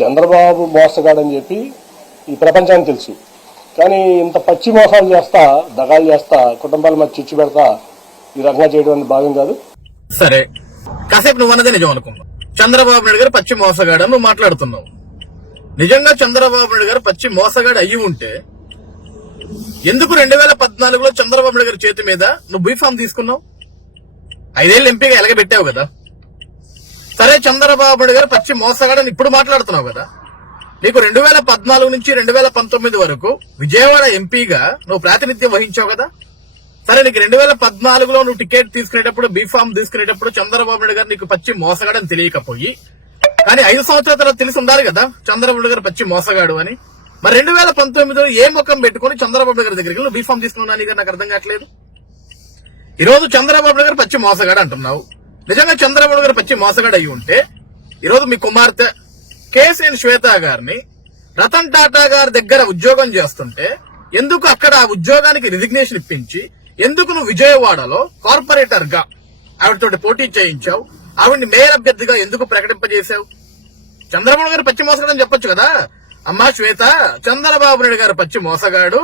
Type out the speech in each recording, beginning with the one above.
చంద్రబాబు మోసగాడని చెప్పి ఈ ప్రపంచానికి తెలుసు. కానీ ఇంత పచ్చి మోసాలు చేస్తా, దగాలు చేస్తా, కుటుంబాల మధ్య చిచ్చు పెడతా ఈ రకంగా చేయడం అనేది భావ్యం కాదు. సరే, కాసేపు నువ్వు అన్నదే నిజం అనుకున్నావు. చంద్రబాబు నాయుడు గారు పచ్చి మోసగాడు నువ్వు మాట్లాడుతున్నావు. నిజంగా చంద్రబాబు నాయుడు గారు పచ్చి మోసగాడు అయ్యి ఉంటే ఎందుకు 2014లో చంద్రబాబు నాయుడు గారి చేతి మీద నువ్వు బీఫామ్ తీసుకున్నావు? 5 ఏళ్ళు ఎంపీగా ఎలగబెట్టావు కదా. సరే, చంద్రబాబు నాయుడు గారు పచ్చి మోసగాడని ఇప్పుడు మాట్లాడుతున్నావు కదా. నీకు 2014 నుంచి 2019 వరకు విజయవాడ ఎంపీగా నువ్వు ప్రాతినిధ్యం వహించావు కదా. సరే, నీకు 2014లో నువ్వు టికెట్ తీసుకునేటప్పుడు, బీఫామ్ తీసుకునేటప్పుడు చంద్రబాబు నాయుడు గారు నీకు పచ్చి మోసగాడని తెలియకపోయి, కానీ 5 సంవత్సరాల తర్వాత తెలిసి ఉండాలి కదా చంద్రబాబు నాయుడు గారు పచ్చి మోసగాడు అని. మరి 2019లో ఏ ముఖం పెట్టుకుని చంద్రబాబు నాయుడు గారి దగ్గరికి నువ్వు బీఫామ్ తీసుకున్నావు గారు? నాకు అర్థం కావట్లేదు. ఈ రోజు చంద్రబాబు నాయుడు గారు పచ్చి మోసగాడు అంటున్నావు. నిజంగా చంద్రబాబు నాయుడు గారు పచ్చి మోసగాడు అయి ఉంటే ఈరోజు మీ కుమార్తె కేసీఎన్ శ్వేత గారిని రతన్ టాటా గారి దగ్గర ఉద్యోగం చేస్తుంటే ఎందుకు అక్కడ ఆ ఉద్యోగానికి రిజిగ్నేషన్ ఇప్పించి ఎందుకు నువ్వు విజయవాడలో కార్పొరేటర్ గా ఆవిడతోటి పోటీ చేయించావు? ఆవిడ్ని మేయర్ అభ్యర్థిగా ఎందుకు ప్రకటింపజేశావు? చంద్రబాబు గారు పచ్చి మోసగాడు అని చెప్పొచ్చు కదా. అమ్మా శ్వేత, చంద్రబాబు నాయుడు గారు పచ్చి మోసగాడు,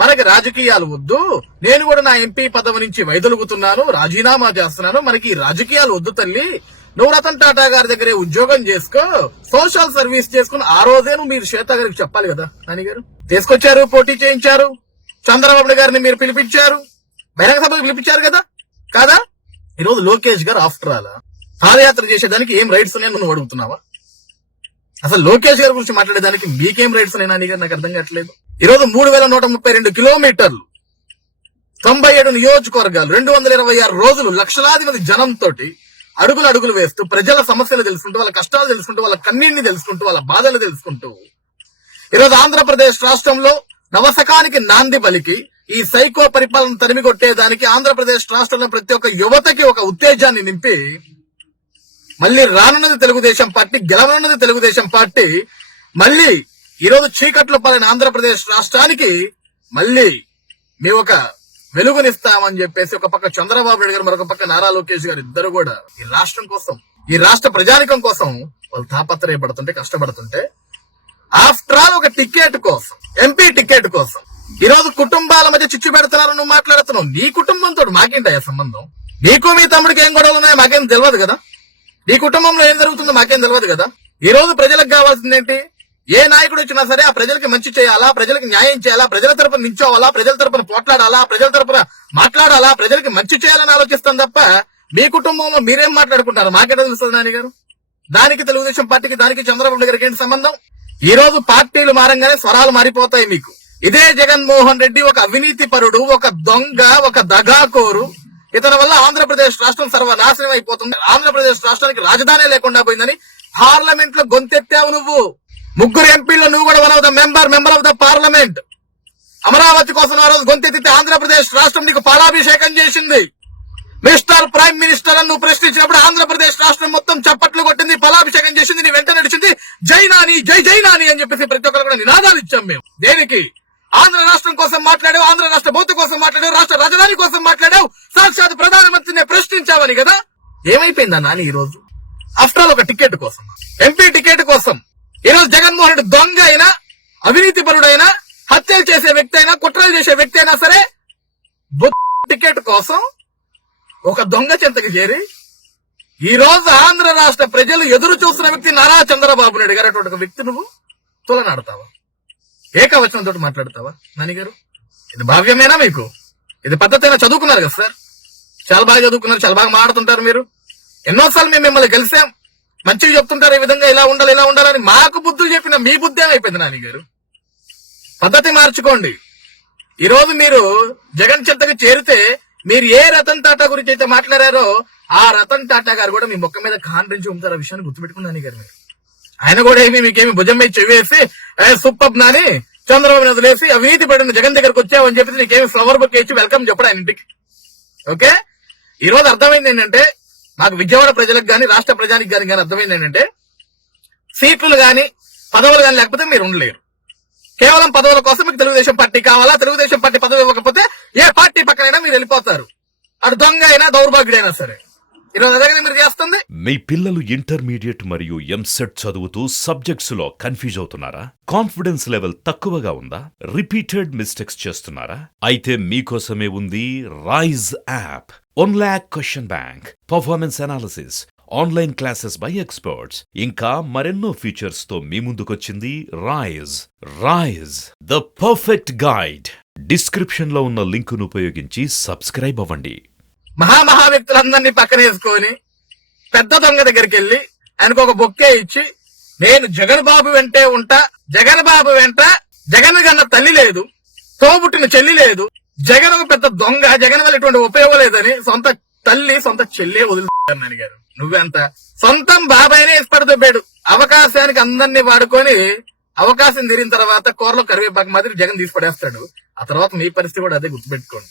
మనకి రాజకీయాలు వద్దు, నేను కూడా నా ఎంపీ పదవి నుంచి వైదొలుగుతున్నాను, రాజీనామా చేస్తున్నాను, మనకి రాజకీయాలు వద్దు తల్లి, నువ్వు రతన్ టాటా గారి దగ్గరే ఉద్యోగం చేసుకో, సోషల్ సర్వీస్ చేసుకుని ఆ రోజే నువ్వు మీరు శ్వేత గారికి చెప్పాలి కదా. నాని గారు తీసుకొచ్చారు, పోటీ చేయించారు, చంద్రబాబు గారిని మీరు పిలిపించారు, బహిరంగ సభకు పిలిపించారు కదా కాదా? ఈరోజు లోకేష్ గారు ఆఫ్టర్ ఆల్ పాదయాత్ర చేసేదానికి ఏం రైట్స్ ఉన్నాయని నువ్వు అడుగుతున్నావా? అసలు లోకేష్ గారి గురించి మాట్లాడేదానికి మీకేం రైట్స్ ఉన్నాయి నాని గారు? నాకు అర్థం కావట్లేదు. ఈరోజు 3132 కిలోమీటర్లు, 97 నియోజకవర్గాలు, 226 రోజులు, లక్షలాది మంది జనంతో అడుగులు వేస్తూ ప్రజల సమస్యలు తెలుసుకుంటూ, వాళ్ళ కష్టాలు తెలుసుకుంటూ, వాళ్ళ కన్నీటిని తెలుసుకుంటూ, వాళ్ళ బాధలు తెలుసుకుంటూ ఈరోజు ఆంధ్రప్రదేశ్ రాష్ట్రంలో నవశకానికి నాంది పలికి ఈ సైకో పరిపాలన తరిమి కొట్టేదానికి ఆంధ్రప్రదేశ్ రాష్ట్రంలో ప్రతి ఒక్క యువతకి ఒక ఉత్తేజాన్ని నింపి మళ్ళీ రానున్నది తెలుగుదేశం పార్టీ, గెలవనున్నది తెలుగుదేశం పార్టీ, మళ్ళీ ఈరోజు చీకట్లో పాలైన ఆంధ్రప్రదేశ్ రాష్ట్రానికి మళ్ళీ మేము ఒక వెలుగునిస్తామని చెప్పేసి ఒక పక్క చంద్రబాబు నాయుడు గారు, మరొక పక్క నారా లోకేష్ గారు ఇద్దరు కూడా ఈ రాష్ట్రం కోసం, ఈ రాష్ట్ర ప్రజానికం కోసం వాళ్ళు తాపత్రయపడుతుంటే, కష్టపడుతుంటే, ఆఫ్టర్ ఆల్ ఒక టికెట్ కోసం, ఎంపీ టికెట్ కోసం ఈరోజు కుటుంబాల మధ్య చిచ్చు పెడుతున్నారు. నువ్వు మాట్లాడుతున్నావు. నీ కుటుంబంతో మాకేంటయ్యా సంబంధం? నీకు మీ తమ్ముడికి ఏం గొడవలు ఉన్నాయో మాకేం తెలియదు కదా. నీ కుటుంబంలో ఏం జరుగుతుందో మాకేం తెలియదు కదా. ఈ రోజు ప్రజలకు కావాల్సింది ఏంటి? ఏ నాయకుడు వచ్చినా సరే ఆ ప్రజలకి మంచి చేయాలా, ప్రజలకు న్యాయం చేయాలా, ప్రజల తరపున నించోవాలా, ప్రజల తరపున పోట్లాడాలా, ప్రజల తరపున మాట్లాడాలా, ప్రజలకి మంచి చేయాలని ఆలోచిస్తాం తప్ప మీ కుటుంబంలో మీరేం మాట్లాడుకుంటారు మాకేట తెలుస్తుంది నాని గారు? దానికి తెలుగుదేశం పార్టీకి, దానికి చంద్రబాబు గారికి ఏంటి సంబంధం? ఈ రోజు పార్టీలు మారంగానే స్వరాలు మారిపోతాయి మీకు. ఇదే జగన్మోహన్ రెడ్డి ఒక అవినీతి పరుడు, ఒక దొంగ, ఒక దగాకోరు. ఇతని వల్ల ఆంధ్రప్రదేశ్ రాష్ట్రం సర్వనాశనం అయిపోతుంది. ఆంధ్రప్రదేశ్ రాష్ట్రానికి రాజధాని లేకుండా పోయిందని పార్లమెంట్ లో గొంతెత్తావు నువ్వు. 3 ఎంపీల్లో నువ్వు కూడా one of the member of the parliament. Amaravati కోసం ఆ రోజు గొంతెత్తితే ఆంధ్రప్రదేశ్ రాష్ట్రం నీకు పాలాభిషేకం చేసింది. మిస్టర్ ప్రైమ్ మినిస్టర్ అని నువ్వు ప్రశ్నించినప్పుడు ఆంధ్రప్రదేశ్ రాష్ట్రం మొత్తం చప్పట్లు కొట్టింది, పాలాభిషేకం చేసింది, నీ వెంట నడిచింది. జై నాని, జై జై నాని అని చెప్పేసి ప్రతి ఒక్కరు కూడా నినాదాలు ఇచ్చాం మేము. దేనికి? ఆంధ్ర రాష్ట్రం కోసం మాట్లాడావు, ఆంధ్ర రాష్ట్ర భౌతి కోసం మాట్లాడావు, రాష్ట్ర రాజధాని కోసం మాట్లాడావు, సాక్షాత్ ప్రధానమంత్రిని ప్రశ్నించావని కదా. ఏమైపోయిందా నాని ఈ రోజు? ఆఫ్టర్ ఆల్ ఒక టికెట్ కోసం, ఎంపీ టికెట్ కోసం ఈ రోజు జగన్మోహన్ రెడ్డి దొంగ అయినా, అవినీతి పరుడైనా, హత్యలు చేసే వ్యక్తి అయినా, కుట్రలు చేసే వ్యక్తి అయినా సరే టికెట్ కోసం ఒక దొంగ చెంతకు చేరి ఈ రోజు ఆంధ్ర రాష్ట్ర ప్రజలు ఎదురు చూస్తున్న వ్యక్తి నారా చంద్రబాబు నాయుడు గారు. అటువంటి ఒక వ్యక్తి నువ్వు తులనాడతావా? ఏకవచనంతో మాట్లాడతావా నాని గారు? ఇది భావ్యమేనా మీకు? ఇది పద్ధతైనా? చదువుకున్నారు కదా సార్, చాలా బాగా చదువుకున్నారు, చాలా బాగా మాట్లాడుతుంటారు మీరు. ఎన్నోసార్లు మేము మిమ్మల్ని కలిసాం, మంచిగా చెప్తుంటారు, ఈ విధంగా ఇలా ఉండాలి, ఇలా ఉండాలని. మాకు బుద్ధులు చెప్పిన మీ బుద్ధి ఏమైపోయింది నాని గారు? పద్ధతి మార్చుకోండి. ఈ రోజు మీరు జగన్ చెత్తకు చేరితే మీరు ఏ రతన్ టాటా గురించి అయితే మాట్లాడారో ఆ రతన్ టాటా గారు కూడా మీ మొక్క మీద కాన్ఫరెన్స్ ఉంటారు. ఆ విషయాన్ని గుర్తుపెట్టుకుని నాని గారు, మీరు ఆయన కూడా మీకేమి భుజం మీద చెవేసి సూపర్ నాని చంద్రబాబు నాయుడు లేసి అవినీతి పడిన జగన్ దగ్గరకు వచ్చావని చెప్పి నీకేమి ఫ్లవర్ బుక్ ఇచ్చి వెల్కమ్ చెప్పడం ఆయన ఇంటికి. ఓకే, ఈ రోజు అర్థమైంది ఏంటంటే, మాకు విజయవాడ ప్రజలకు గానీ, రాష్ట్ర ప్రజానికి గానీ అర్థమైంది ఏంటంటే, సీట్లు గానీ, పదవులు గానీ లేకపోతే మీరు ఉండలేరు. కేవలం పదవుల కోసం మీకు తెలుగుదేశం పార్టీ కావాలా? తెలుగుదేశం పార్టీ పదవి ఇవ్వకపోతే ఏ పార్టీ పక్కనైనా మీరు వెళ్ళిపోతారు. అటు దొంగ అయినా, దౌర్భాగ్యుడైనా సరే. ఈరోజు అదే మీరు చేస్తుంది. మీ పిల్లలు ఇంటర్మీడియట్ మరియు ఎంసెట్ చదువుతూ సబ్జెక్ట్స్ లో కన్ఫ్యూజ్ అవుతున్నారా? కాన్ఫిడెన్స్ లెవెల్ తక్కువగా ఉందా? రిపీటెడ్ మిస్టేక్స్ చేస్తున్నారా? అయితే మీకోసమే ఉంది Rise app. 1 lakh question bank, performance analysis, online classes by experts, ఇంకా మరెన్నో ఫీచర్స్ తో మీ ముందుకొచ్చింది Rise. Rise, the perfect guide. Description లో ఉన్న లింకును ఉపయోగించి సబ్స్క్రైబ్ అవ్వండి. మహా వ్యక్తులందరినీ పక్కన వేసుకొని పెద్ద దొంగ దగ్గరికి వెళ్ళి ఆయనకు ఒక బొక్కే ఇచ్చి, నేను జగన్ బాబు వెంటే ఉంటా, జగన్ బాబు వెంట జగన్ కన్నా తల్లి లేదు, తోబుట్టిన చెల్లి లేదు, జగన్ ఒక పెద్ద దొంగ, జగన్ వల్ల ఎటువంటి ఉపయోగం లేదని సొంత తల్లి సొంత చెల్లె వదిలిపెట్టాను అడిగారు. నువ్వెంత సొంతం బాబాయినే ఇష్టపడుతూ అవకాశానికి అందరినీ వాడుకొని అవకాశం తీరిన తర్వాత కూరలో కరివేపాకు మాదిరి జగన్ తీసి పడేస్తాడు. ఆ తర్వాత మీ పరిస్థితి కూడా అదే, గుర్తుపెట్టుకోండి.